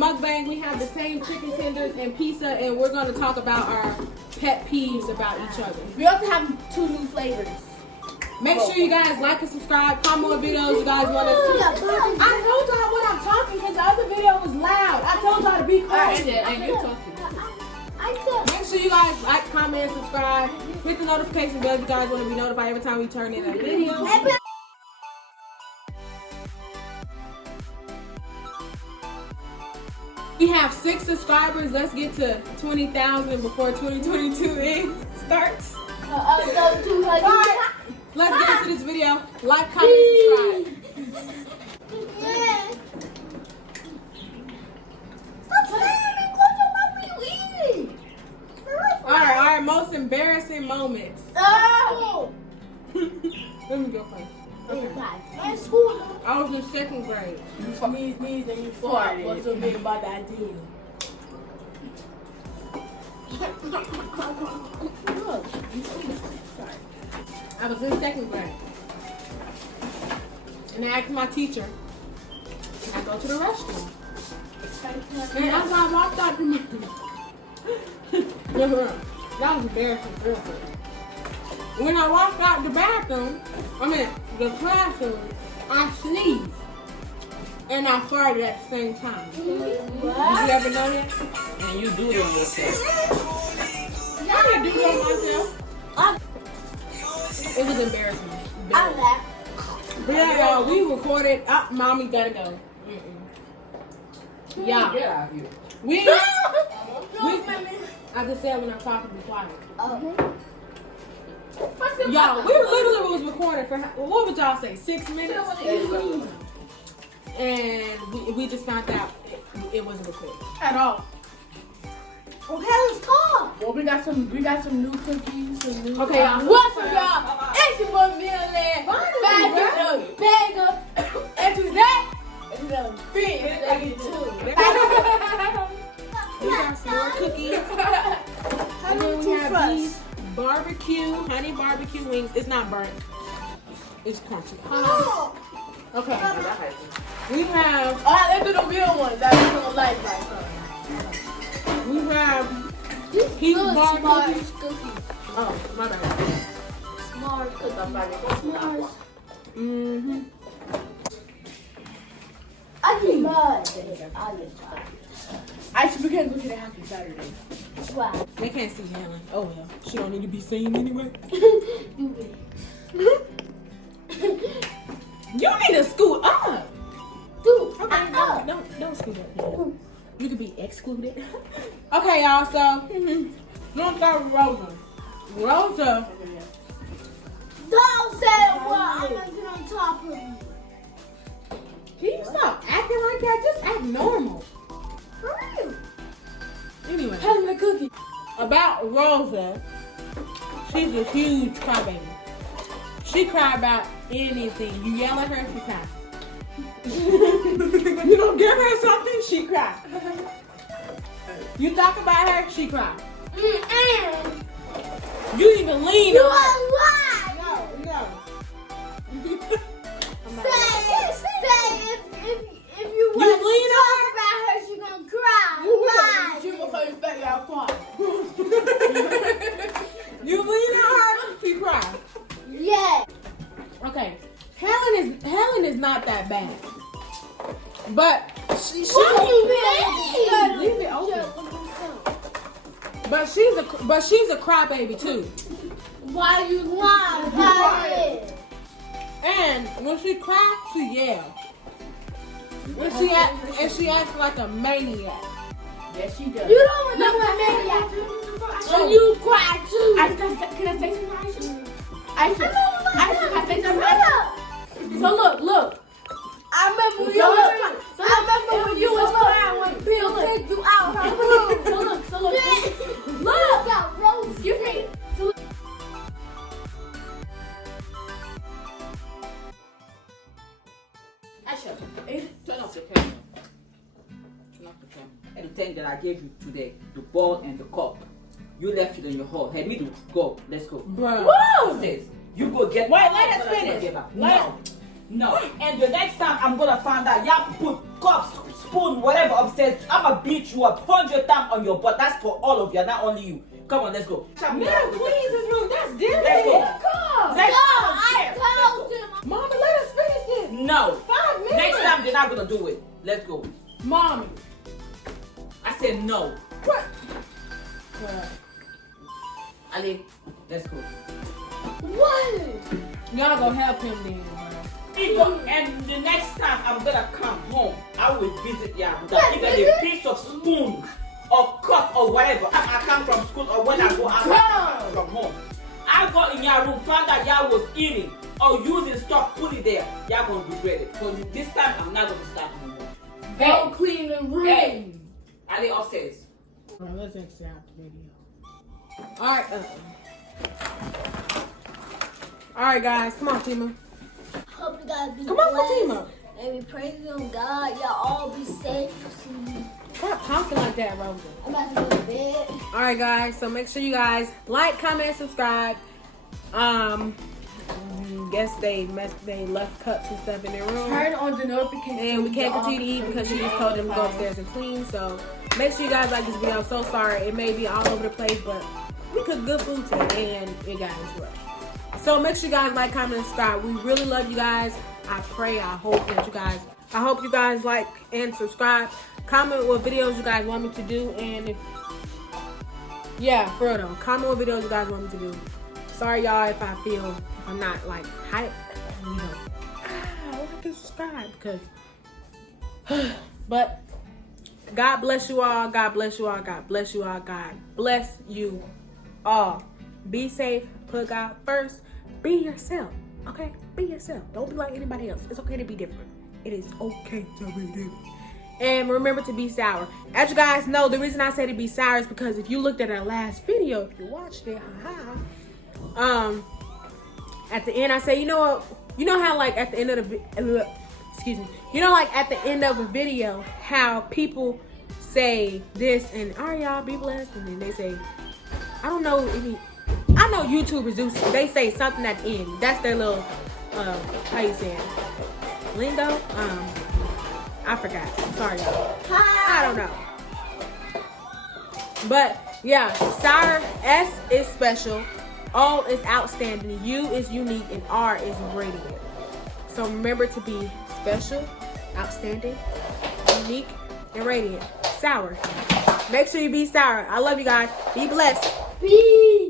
mukbang. We have the same chicken tenders and pizza, and we're gonna talk about our pet peeves about each other. We also have 2 new flavors. Make sure you guys like and subscribe. Comment more videos you guys want to see. I told y'all when I'm talking because the other video was loud. I told y'all to be quiet. And you're talking. Make sure you guys like, comment, and subscribe. Hit the notification bell if you guys want to be notified every time we turn in a video. We have 6 subscribers. Let's get to 20,000 before 2022 starts. Alright, let's get into this video. Like, comment, and subscribe. Alright, most embarrassing moments. Oh! Let me go first. Okay. I was in 2nd grade. You sneeze and you fart. What's so big about that deal? I was in 2nd grade. And I asked my teacher, can I go to the restroom? And as I walked out the room, that was embarrassing real quick. When I walked out the bathroom, the classroom, I sneezed. And I farted at the same time. Did you ever know that? And you do it on yourself. I didn't do it on myself. It was embarrassing. But yeah, y'all, we recorded. Mommy gotta go. Yeah. Get out of here. I just said when I'm talking, be quiet. Y'all, we literally was recording for, what would y'all say, 6 minutes? And we just found out it wasn't recorded. At all. Okay, let's talk. Well, we got some new cookies. Okay, y'all. What's up, y'all? It's your boy Millie. Bagger. And today, it's another big lady too. We got some more cookies. And then we have these honey barbecue wings. It's not burnt. It's crunchy. Okay. We have. Alright, let's do the real ones that we don't like right now. We have peach barbecue cookies. Oh, my bad. Smart cookies. Mm-hmm. I need mud. Actually, we can't go to the happy Saturday. Wow. They can't see Helen. Oh well, she don't need to be seen anyway. You need to scoot up. Dude, okay, don't scoot up. Now. You could be excluded. Okay, y'all. So let's start with Rosa. Rosa. Don't say what. I'm gonna get on top of you. Can you stop acting like that? Just act normal. For real. Anyway, have the cookie. About Rosa, she's a huge crybaby. She cry about anything. You yell at her, she cries. You don't give her something, she cries. You talk about her, she cries. You even lean on her. No. If you want to lean talk about her, she gonna cry. She will face back out crying. You lean on her, she cries. Yeah. Okay. Helen is not that bad. But she What you leave it open. But she's a crybaby too. Why you lying about it? And when she cries, she yells. And she acts like a maniac. Yes, she does. You don't want to know what maniac do. And you cry too. Can I say something? Can I say something? So look. I remember when you was crying when Bill kicked you out her room. So look. Look. Excuse me. Turn off the camera. And the thing that I gave you today, the ball and the cup, you left it in your hall. Hey, me do. Go. Let's go. Bro. Sis, you go get. Wait, let us finish. No. And the next time I'm gonna find out y'all put cups spoon, whatever upstairs, I'ma beat you up 100 times on your butt. That's for all of you, not only you. Come on, let's go. Man, please, is rude. That's different. Let's go. Come. Let's go. I told him. Mama, let us finish this. No. 5 minutes. Next time they're not gonna do it. Let's go. Mommy. I said no. What? Ali, let's go. What? Y'all gonna help him then. And the next time I'm gonna come home, I will visit you without even a piece of spoon or cup or whatever. I come from school or when I go out from home. I go in your room, found out y'all was eating or using stuff, put it there. Y'all gonna regret it. So this time I'm not gonna start anymore. Don't clean the room. Hey, Ali upstairs. Alright, let's exit out the video. Alright, Alright guys, come on Tima. Hope you guys be Come on, blessed. Fatima. And we praise on God. Y'all all be safe. Stop talking like that, Rosa. I'm about to go to bed. Alright guys, so make sure you guys like, comment, subscribe. Guess they left cups and stuff in their room. Turn on the notification. And we can't continue to eat because she just told them to go upstairs and clean. So make sure you guys like this video. I'm so sorry. It may be all over the place, but we cooked good food today and it got interrupted. So make sure you guys like, comment, and subscribe. We really love you guys. I hope you guys like and subscribe. Comment what videos you guys want me to do. And for real though, comment what videos you guys want me to do. Sorry y'all if I'm not like hype, like and subscribe because but God bless you all. God bless you all. God bless you all. God bless you all. Be safe. Put God first. Be yourself. Okay? Be yourself. Don't be like anybody else. It's okay to be different. It is okay to be different. And remember to be sour. As you guys know, the reason I say to be sour is because if you looked at our last video, if you watched it, at the end I say, you know what? You know how like at the end of the you know like at the end of a video how people say this and y'all be blessed, and then they say, I know YouTubers do, they say something at the end. That's their little how you say it? Lingo? I forgot. Sorry y'all. I don't know. But yeah, sour S is special, O is outstanding, U is unique, and R is radiant. So remember to be special, outstanding, unique, and radiant. Sour. Make sure you be sour. I love you guys. Be blessed. Peace.